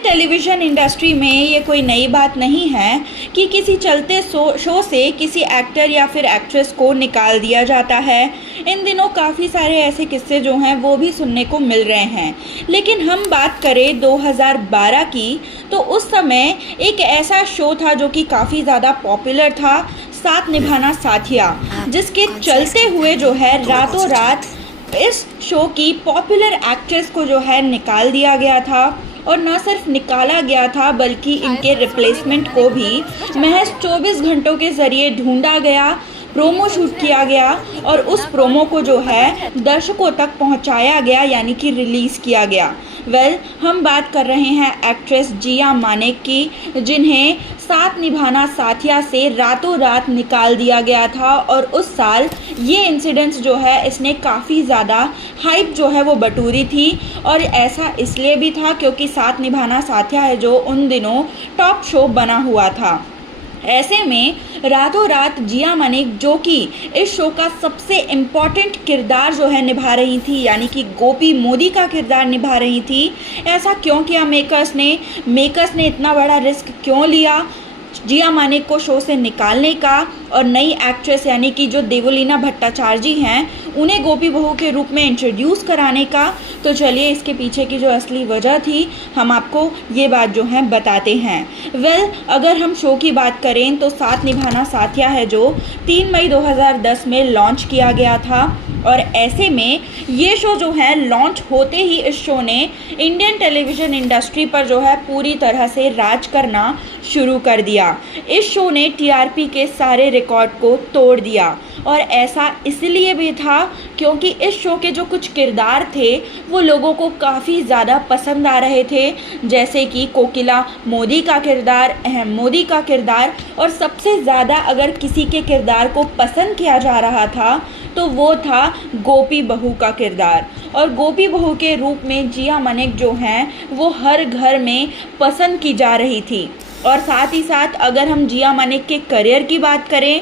Television industry में ये कोई नई बात नहीं है कि किसी चलते शो से किसी एक्टर या फिर एक्ट्रेस को निकाल दिया जाता है। इन दिनों काफ़ी सारे ऐसे किस्से जो हैं वो भी सुनने को मिल रहे हैं। लेकिन हम बात करें 2012 की, तो उस समय एक ऐसा शो था जो कि काफ़ी ज़्यादा पॉपुलर था, साथ निभाना साथिया, जिसके चलते हुए जो है रातों रात इस शो की पॉपुलर एक्ट्रेस को जो है निकाल दिया गया था। और न सिर्फ निकाला गया था बल्कि इनके रिप्लेसमेंट को भी महज 24 घंटों के ज़रिए ढूंढा गया, प्रोमो शूट किया गया और उस प्रोमो को जो है दर्शकों तक पहुंचाया गया, यानी कि रिलीज़ किया गया। हम बात कर रहे हैं एक्ट्रेस जिया मानेक की, जिन्हें साथ निभाना साथिया से रातों रात निकाल दिया गया था। और उस साल ये इंसिडेंट्स जो है इसने काफ़ी ज़्यादा हाइप जो है वो बटोरी थी। और ऐसा इसलिए भी था क्योंकि साथ निभाना साथिया है जो उन दिनों टॉप शो बना हुआ था। ऐसे में रातों रात जिया मानेक, जो कि इस शो का सबसे इम्पॉर्टेंट किरदार जो है निभा रही थी, यानी कि गोपी मोदी का किरदार निभा रही थी, ऐसा क्यों किया मेकर्स ने इतना बड़ा रिस्क क्यों लिया जिया मानेक को शो से निकालने का और नई एक्ट्रेस यानी कि जो देवलीना भट्टाचार्य हैं उन्हें गोपी बहू के रूप में इंट्रोड्यूस कराने का। तो चलिए इसके पीछे की जो असली वजह थी हम आपको ये बात जो है बताते हैं। अगर हम शो की बात करें तो साथ निभाना साथिया है जो 3 मई 2010 में लॉन्च किया गया था। और ऐसे में ये शो जो है लॉन्च होते ही इस शो ने इंडियन टेलीविज़न इंडस्ट्री पर जो है पूरी तरह से राज करना शुरू कर दिया। इस शो ने टीआरपी के सारे रिकॉर्ड को तोड़ दिया। और ऐसा इसलिए भी था क्योंकि इस शो के जो कुछ किरदार थे वो लोगों को काफ़ी ज़्यादा पसंद आ रहे थे, जैसे कि कोकिला मोदी का किरदार, अहम मोदी का किरदार। और सबसे ज़्यादा अगर किसी के किरदार को पसंद किया जा रहा था तो वो था गोपी बहू का किरदार। और गोपी बहू के रूप में जिया मानेक जो हैं वो हर घर में पसंद की जा रही थी। और साथ ही साथ अगर हम जिया मानेक के करियर की बात करें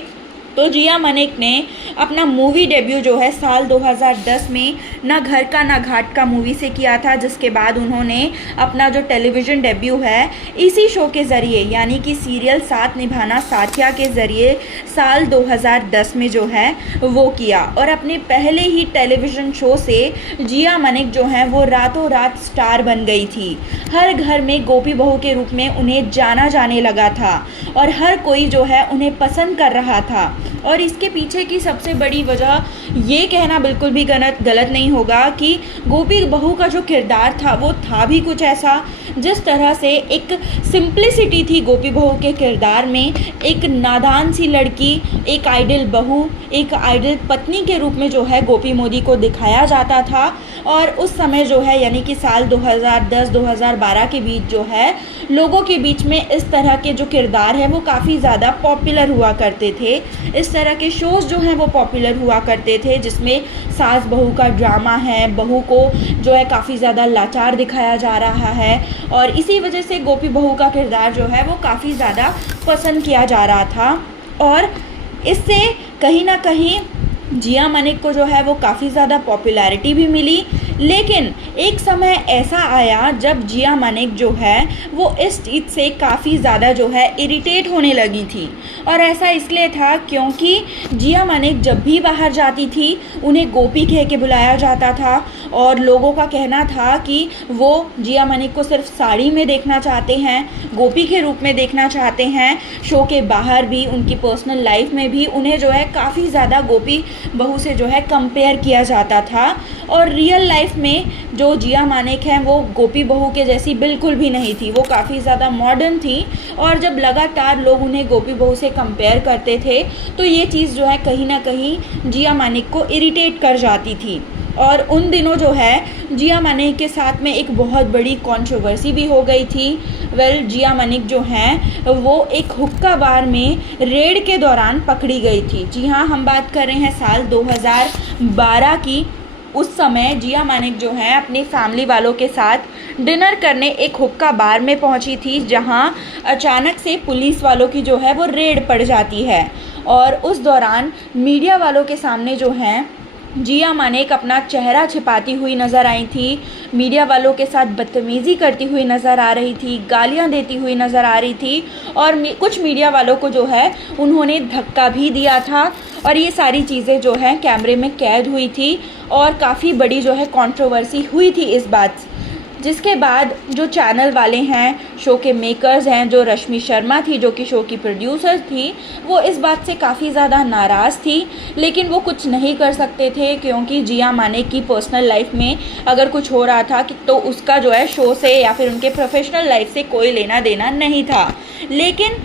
तो जिया मानेक ने अपना मूवी डेब्यू जो है साल 2010 में ना घर का ना घाट का मूवी से किया था, जिसके बाद उन्होंने अपना जो टेलीविज़न डेब्यू है इसी शो के ज़रिए यानी कि सीरियल साथ निभाना साथिया के ज़रिए साल 2010 में जो है वो किया। और अपने पहले ही टेलीविज़न शो से जिया मानेक जो हैं वो रातों रात स्टार बन गई थी। हर घर में गोपी बहू के रूप में उन्हें जाना जाने लगा था और हर कोई जो है उन्हें पसंद कर रहा था। और इसके पीछे की सबसे बड़ी वजह ये कहना बिल्कुल भी गलत नहीं होगा कि गोपी बहू का जो किरदार था वो था भी कुछ ऐसा। जिस तरह से एक सिंप्लिसिटी थी गोपी बहू के किरदार में, एक नादान सी लड़की, एक आइडल बहू, एक आइडल पत्नी के रूप में जो है गोपी मोदी को दिखाया जाता था। और उस समय जो है यानी कि साल 2010-2012 के बीच जो है लोगों के बीच में इस तरह के जो किरदार हैं वो काफ़ी ज़्यादा पॉपुलर हुआ करते थे। इस तरह के शोज़ जो हैं वो पॉपुलर हुआ करते थे जिसमें सास बहू का ड्रामा है, बहू को जो है काफ़ी ज़्यादा लाचार दिखाया जा रहा है। और इसी वजह से गोपी बहू का किरदार जो है वो काफ़ी ज़्यादा पसंद किया जा रहा था। और इससे कहीं ना कहीं जिया मानेक को जो है वो काफ़ी ज़्यादा पॉपुलैरिटी भी मिली। लेकिन एक समय ऐसा आया जब जिया मानेक जो है वो इस चीज़ से काफ़ी ज़्यादा जो है इरिटेट होने लगी थी। और ऐसा इसलिए था क्योंकि जिया मानेक जब भी बाहर जाती थी उन्हें गोपी कह के बुलाया जाता था। और लोगों का कहना था कि वो जिया मानेक को सिर्फ साड़ी में देखना चाहते हैं, गोपी के रूप में देखना चाहते हैं। शो के बाहर भी, उनकी पर्सनल लाइफ में भी उन्हें जो है काफ़ी ज़्यादा गोपी बहू से जो है कंपेयर किया जाता था। और रियल लाइफ में जो जिया मानेक हैं वो गोपी बहू के जैसी बिल्कुल भी नहीं थी, वो काफ़ी ज़्यादा मॉडर्न थी। और जब लगातार लोग उन्हें गोपी बहू से कंपेयर करते थे तो ये चीज़ जो है कहीं ना कहीं जिया मानेक को इरिटेट कर जाती थी। और उन दिनों जो है जिया मानेक के साथ में एक बहुत बड़ी कंट्रोवर्सी भी हो गई थी। जिया मानेक जो हैं वो एक हुक्का बार में रेड के दौरान पकड़ी गई थी। जी हाँ, हम बात कर रहे हैं साल 2012 की। उस समय जिया मानेक जो है अपनी फैमिली वालों के साथ डिनर करने एक हुक्का बार में पहुंची थी, जहां अचानक से पुलिस वालों की जो है वो रेड पड़ जाती है। और उस दौरान मीडिया वालों के सामने जो हैं जिया मानेक अपना चेहरा छिपाती हुई नज़र आई थी, मीडिया वालों के साथ बदतमीज़ी करती हुई नज़र आ रही थी, गालियां देती हुई नज़र आ रही थी और कुछ मीडिया वालों को जो है उन्होंने धक्का भी दिया था और ये सारी चीज़ें जो है कैमरे में कैद हुई थी और काफ़ी बड़ी जो है कंट्रोवर्सी हुई थी इस बात। जिसके बाद जो चैनल वाले हैं, शो के मेकर्स हैं, जो रश्मि शर्मा थी जो कि शो की प्रोड्यूसर थी, वो इस बात से काफ़ी ज़्यादा नाराज़ थी, लेकिन वो कुछ नहीं कर सकते थे क्योंकि जिया मानेक की पर्सनल लाइफ में अगर कुछ हो रहा था तो उसका जो है शो से या फिर उनके प्रोफेशनल लाइफ से कोई लेना देना नहीं था। लेकिन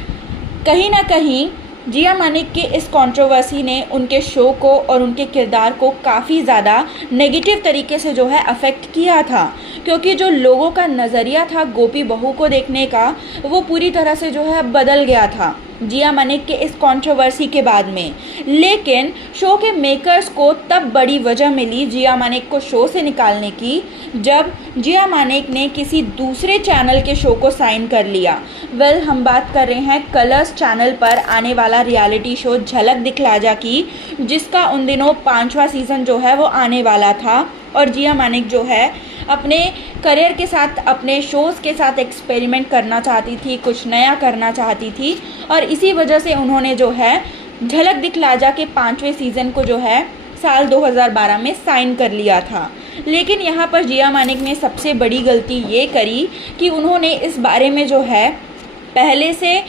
कहीं ना कहीं जिया मानेक के इस कंट्रोवर्सी ने उनके शो को और उनके किरदार को काफ़ी ज़्यादा नेगेटिव तरीके से जो है अफेक्ट किया था, क्योंकि जो लोगों का नज़रिया था गोपी बहू को देखने का वो पूरी तरह से जो है बदल गया था जिया मानेक के इस कंट्रोवर्सी के बाद में। लेकिन शो के मेकर्स को तब बड़ी वजह मिली जिया मानेक को शो से निकालने की जब जिया मानेक ने किसी दूसरे चैनल के शो को साइन कर लिया। हम बात कर रहे हैं कलर्स चैनल पर आने वाला रियलिटी शो झलक दिखला जा की, जिसका उन दिनों 5वां सीज़न जो है वो आने वाला था और जिया मानेक जो है अपने करियर के साथ, अपने शोज़ के साथ एक्सपेरिमेंट करना चाहती थी, कुछ नया करना चाहती थी और इसी वजह से उन्होंने जो है झलक दिखला जा के 5वें सीज़न को जो है साल 2012 में साइन कर लिया था। लेकिन यहाँ पर जिया मानेक ने सबसे बड़ी गलती ये करी कि उन्होंने इस बारे में जो है पहले से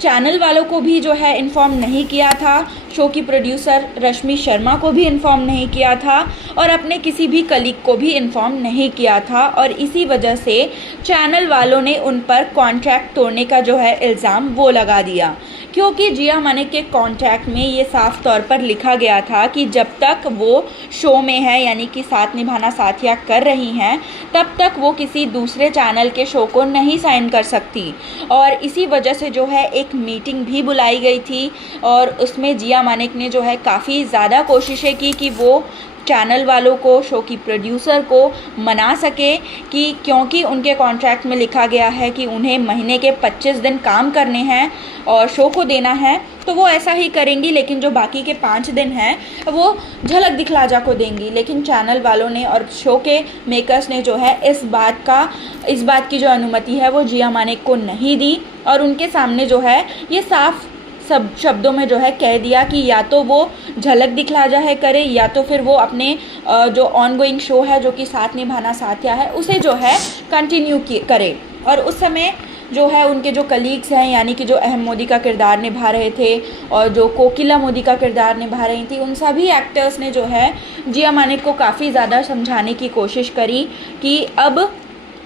चैनल वालों को भी जो है इन्फॉर्म नहीं किया था, शो की प्रोड्यूसर रश्मि शर्मा को भी इन्फॉर्म नहीं किया था और अपने किसी भी कलीग को भी इन्फॉर्म नहीं किया था और इसी वजह से चैनल वालों ने उन पर कॉन्ट्रैक्ट तोड़ने का जो है इल्ज़ाम वो लगा दिया, क्योंकि जिया मानेक के कॉन्ट्रैक्ट में ये साफ तौर पर लिखा गया था कि जब तक वो शो में है यानी कि साथ निभाना साथिया कर रही हैं तब तक वो किसी दूसरे चैनल के शो को नहीं साइन कर सकती और इसी वजह से जो है एक मीटिंग भी बुलाई गई थी और उसमें जिया मानेक ने जो है काफ़ी ज़्यादा कोशिशें की कि वो चैनल वालों को, शो की प्रोड्यूसर को मना सके कि क्योंकि उनके कॉन्ट्रैक्ट में लिखा गया है कि उन्हें महीने के 25 दिन काम करने हैं और शो को देना है तो वो ऐसा ही करेंगी, लेकिन जो बाकी के 5 दिन हैं वो झलक दिखला जा को देंगी। लेकिन चैनल वालों ने और शो के मेकर्स ने जो है इस बात की जो अनुमति है वो जिया मानेक को नहीं दी और उनके सामने जो है ये साफ सब शब्दों में जो है कह दिया कि या तो वो झलक दिखला जा है करे या तो फिर वो अपने जो ऑनगोइंग शो है जो कि साथ निभाना साथिया है उसे जो है कंटिन्यू करे। और उस समय जो है उनके जो कलीग्स हैं यानी कि जो अहम मोदी का किरदार निभा रहे थे और जो कोकिला मोदी का किरदार निभा रही थी, उन सभी एक्टर्स ने जो है जिया मानेक को काफ़ी ज़्यादा समझाने की कोशिश करी कि अब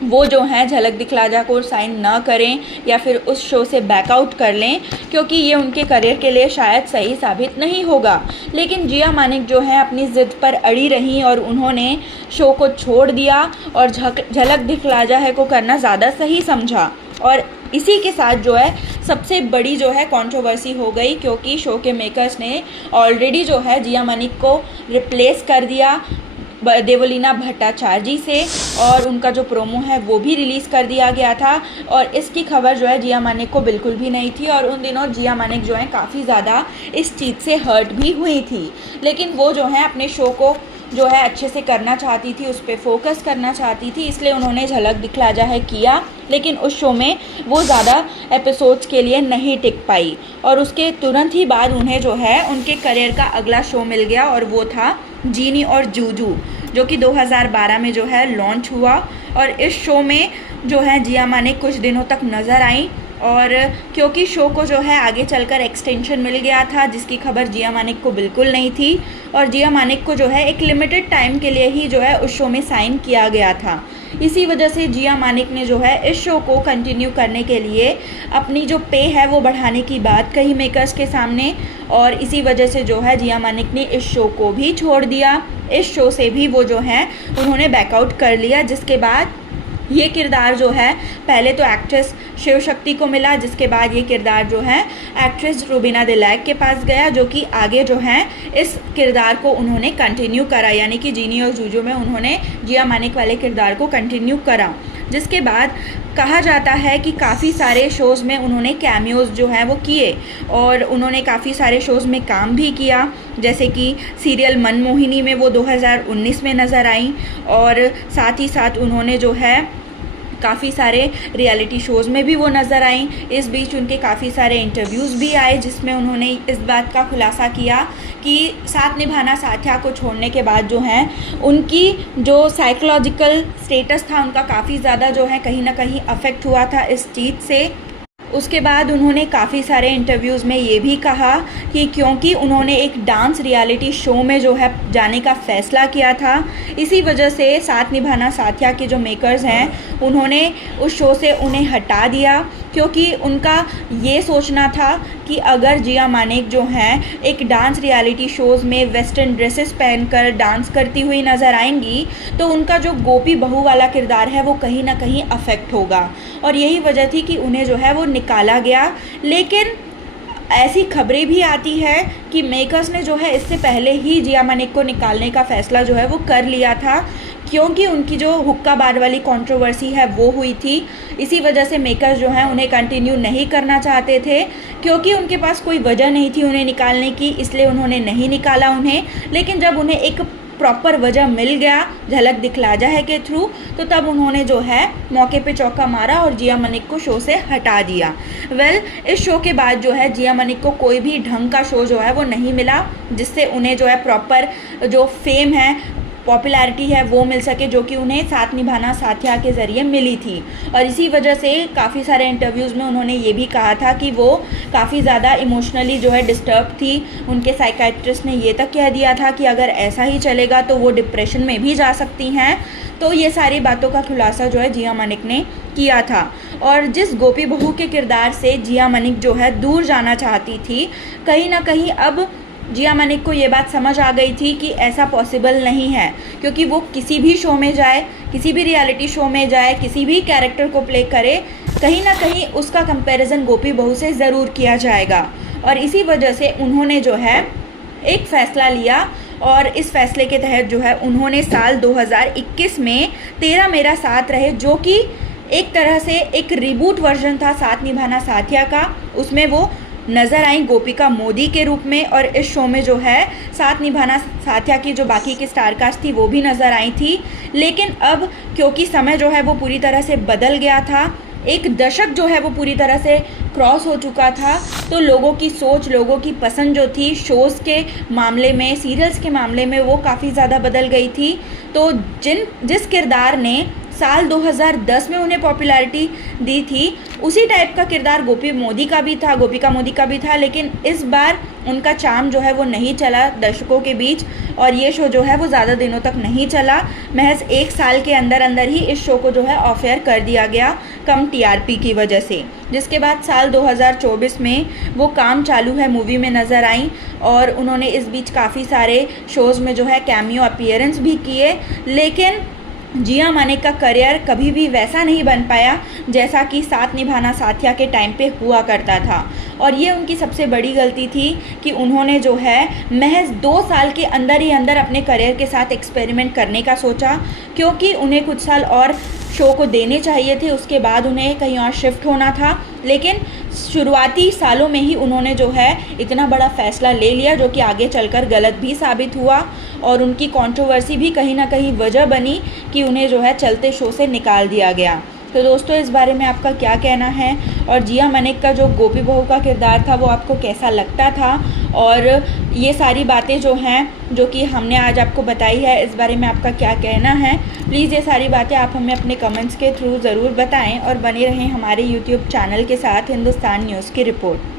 वो जो हैं झलक दिखला जा को साइन ना करें या फिर उस शो से बैकआउट कर लें, क्योंकि ये उनके करियर के लिए शायद सही साबित नहीं होगा। लेकिन जिया मानेक जो है अपनी ज़िद पर अड़ी रहीं और उन्होंने शो को छोड़ दिया और झलक दिखला जा है को करना ज़्यादा सही समझा और इसी के साथ जो है सबसे बड़ी जो है कंट्रोवर्सी हो गई, क्योंकि शो के मेकर्स ने ऑलरेडी जो है जिया मानेक को रिप्लेस कर दिया देवलीना भट्टाचार्य से और उनका जो प्रोमो है वो भी रिलीज़ कर दिया गया था और इसकी खबर जो है जिया मानेक को बिल्कुल भी नहीं थी और उन दिनों जिया मानेक जो है काफ़ी ज़्यादा इस चीज़ से हर्ट भी हुई थी। लेकिन वो जो है अपने शो को जो है अच्छे से करना चाहती थी, उस पर फोकस करना चाहती थी, इसलिए उन्होंने झलक दिखला जा है किया, लेकिन उस शो में वो ज़्यादा एपिसोड्स के लिए नहीं टिक पाई और उसके तुरंत ही बाद उन्हें जो है उनके करियर का अगला शो मिल गया और वो था जीनी और जूजू, जो कि 2012 में जो है लॉन्च हुआ और इस शो में जो है जिया मानेक कुछ दिनों तक नज़र आई और क्योंकि शो को जो है आगे चलकर एक्सटेंशन मिल गया था जिसकी खबर जिया मानेक को बिल्कुल नहीं थी और जिया मानेक को जो है एक लिमिटेड टाइम के लिए ही जो है उस शो में साइन किया गया था। इसी वजह से जिया मानेक ने जो है इस शो को कंटिन्यू करने के लिए अपनी जो पे है वो बढ़ाने की बात कही मेकर्स के सामने और इसी वजह से जो है जिया मानेक ने इस शो को भी छोड़ दिया। इस शो से भी वो जो है उन्होंने बैकआउट कर लिया, जिसके बाद ये किरदार जो है पहले तो एक्ट्रेस शिव शक्ति को मिला, जिसके बाद ये किरदार जो है एक्ट्रेस रुबीना दिलैक के पास गया, जो कि आगे जो है इस किरदार को उन्होंने कंटिन्यू करा, यानी कि जीनी और जूजू में उन्होंने जिया मानेक वाले किरदार को कंटिन्यू करा। जिसके बाद कहा जाता है कि काफ़ी सारे शोज़ में उन्होंने कैमियोज़ जो हैं वो किए और उन्होंने काफ़ी सारे शोज़ में काम भी किया, जैसे कि सीरियल मनमोहिनी में वो 2019 में नज़र आई और साथ ही साथ उन्होंने जो है काफ़ी सारे रियलिटी शोज़ में भी वो नज़र आई। इस बीच उनके काफ़ी सारे इंटरव्यूज़ भी आए जिसमें उन्होंने इस बात का खुलासा किया कि साथ निभाना साथिया को छोड़ने के बाद जो है उनकी जो साइकोलॉजिकल स्टेटस था उनका काफ़ी ज़्यादा जो है कहीं ना कहीं अफेक्ट हुआ था इस चीज़ से। उसके बाद उन्होंने काफ़ी सारे इंटरव्यूज़ में ये भी कहा कि क्योंकि उन्होंने एक डांस रियलिटी शो में जो है जाने का फ़ैसला किया था, इसी वजह से साथ निभाना साथिया के जो मेकर्स हैं उन्होंने उस शो से उन्हें हटा दिया, क्योंकि उनका ये सोचना था कि अगर जिया मानेक जो हैं एक डांस रियलिटी शोज़ में वेस्टर्न ड्रेसेस पहनकर डांस करती हुई नज़र आएंगी तो उनका जो गोपी बहू वाला किरदार है वो कहीं ना कहीं अफेक्ट होगा, और यही वजह थी कि उन्हें जो है वो निकाला गया। लेकिन ऐसी खबरें भी आती है कि मेकर्स ने जो है इससे पहले ही जिया मानेक को निकालने का फ़ैसला जो है वो कर लिया था, क्योंकि उनकी जो हुक्का बार वाली कंट्रोवर्सी है वो हुई थी। इसी वजह से मेकर्स जो हैं उन्हें कंटिन्यू नहीं करना चाहते थे, क्योंकि उनके पास कोई वजह नहीं थी उन्हें निकालने की, इसलिए उन्होंने नहीं निकाला उन्हें। लेकिन जब उन्हें एक प्रॉपर वजह मिल गया झलक दिखलाजा है के थ्रू, तो तब उन्होंने जो है मौके पे चौका मारा और जिया मानेक को शो से हटा दिया। इस शो के बाद जो है जिया मानेक को कोई भी ढंग का शो जो है वो नहीं मिला जिससे उन्हें जो है प्रॉपर जो फेम है, पॉपुलैरिटी है वो मिल सके, जो कि उन्हें साथ निभाना साथिया के ज़रिए मिली थी। और इसी वजह से काफ़ी सारे इंटरव्यूज़ में उन्होंने ये भी कहा था कि वो काफ़ी ज़्यादा इमोशनली जो है डिस्टर्ब थी। उनके साइकाइट्रिस्ट ने ये तक कह दिया था कि अगर ऐसा ही चलेगा तो वो डिप्रेशन में भी जा सकती हैं। तो ये सारी बातों का खुलासा जो है जिया मानेक ने किया था। और जिस गोपी बहू के किरदार से जिया मानेक जो है दूर जाना चाहती थी, कहीं ना कहीं अब जिया मानेक को ये बात समझ आ गई थी कि ऐसा पॉसिबल नहीं है, क्योंकि वो किसी भी शो में जाए, किसी भी रियलिटी शो में जाए, किसी भी कैरेक्टर को प्ले करे, कहीं ना कहीं उसका कंपैरिजन गोपी बहू से ज़रूर किया जाएगा। और इसी वजह से उन्होंने जो है एक फ़ैसला लिया और इस फैसले के तहत जो है उन्होंने साल 2021 में तेरा मेरा साथ रहे, जो कि एक तरह से एक रिबूट वर्जन था साथ निभाना साथिया का, उसमें वो नज़र आई गोपिका मोदी के रूप में। और इस शो में जो है साथ निभाना साथिया की जो बाकी की स्टारकास्ट थी वो भी नज़र आई थी। लेकिन अब क्योंकि समय जो है वो पूरी तरह से बदल गया था, एक दशक जो है वो पूरी तरह से क्रॉस हो चुका था, तो लोगों की सोच, लोगों की पसंद जो थी शोज़ के मामले में, सीरियल्स के मामले में, वो काफ़ी ज़्यादा बदल गई थी। तो जिस किरदार ने साल 2010 में उन्हें पॉपुलैरिटी दी थी, उसी टाइप का किरदार गोपिका मोदी का भी था। लेकिन इस बार उनका चार्म जो है वो नहीं चला दर्शकों के बीच, और ये शो जो है वो ज़्यादा दिनों तक नहीं चला। महज 1 साल के अंदर अंदर ही इस शो को जो है ऑफ एयर कर दिया गया, कम टीआरपी की वजह से। जिसके बाद साल 2024 में वो काम चालू है मूवी में नज़र आई, और उन्होंने इस बीच काफ़ी सारे शोज़ में जो है कैमियो अपीयरेंस भी किए। लेकिन जिया मानेक का करियर कभी भी वैसा नहीं बन पाया जैसा कि साथ निभाना साथिया के टाइम पे हुआ करता था। और ये उनकी सबसे बड़ी गलती थी कि उन्होंने जो है महज 2 साल के अंदर ही अंदर अपने करियर के साथ एक्सपेरिमेंट करने का सोचा, क्योंकि उन्हें कुछ साल और शो को देने चाहिए थे, उसके बाद उन्हें कहीं और शिफ्ट होना था। लेकिन शुरुआती सालों में ही उन्होंने जो है इतना बड़ा फ़ैसला ले लिया, जो कि आगे चलकर गलत भी साबित हुआ, और उनकी कंट्रोवर्सी भी कहीं ना कहीं वजह बनी कि उन्हें जो है चलते शो से निकाल दिया गया। तो दोस्तों, इस बारे में आपका क्या कहना है, और जिया मानेक का जो गोपी बहू का किरदार था वो आपको कैसा लगता था, और ये सारी बातें जो हैं जो कि हमने आज आपको बताई है, इस बारे में आपका क्या कहना है। प्लीज़ ये सारी बातें आप हमें अपने कमेंट्स के थ्रू ज़रूर बताएं, और बने रहें हमारे यूट्यूब चैनल के साथ हिंदुस्तान न्यूज़ की रिपोर्ट।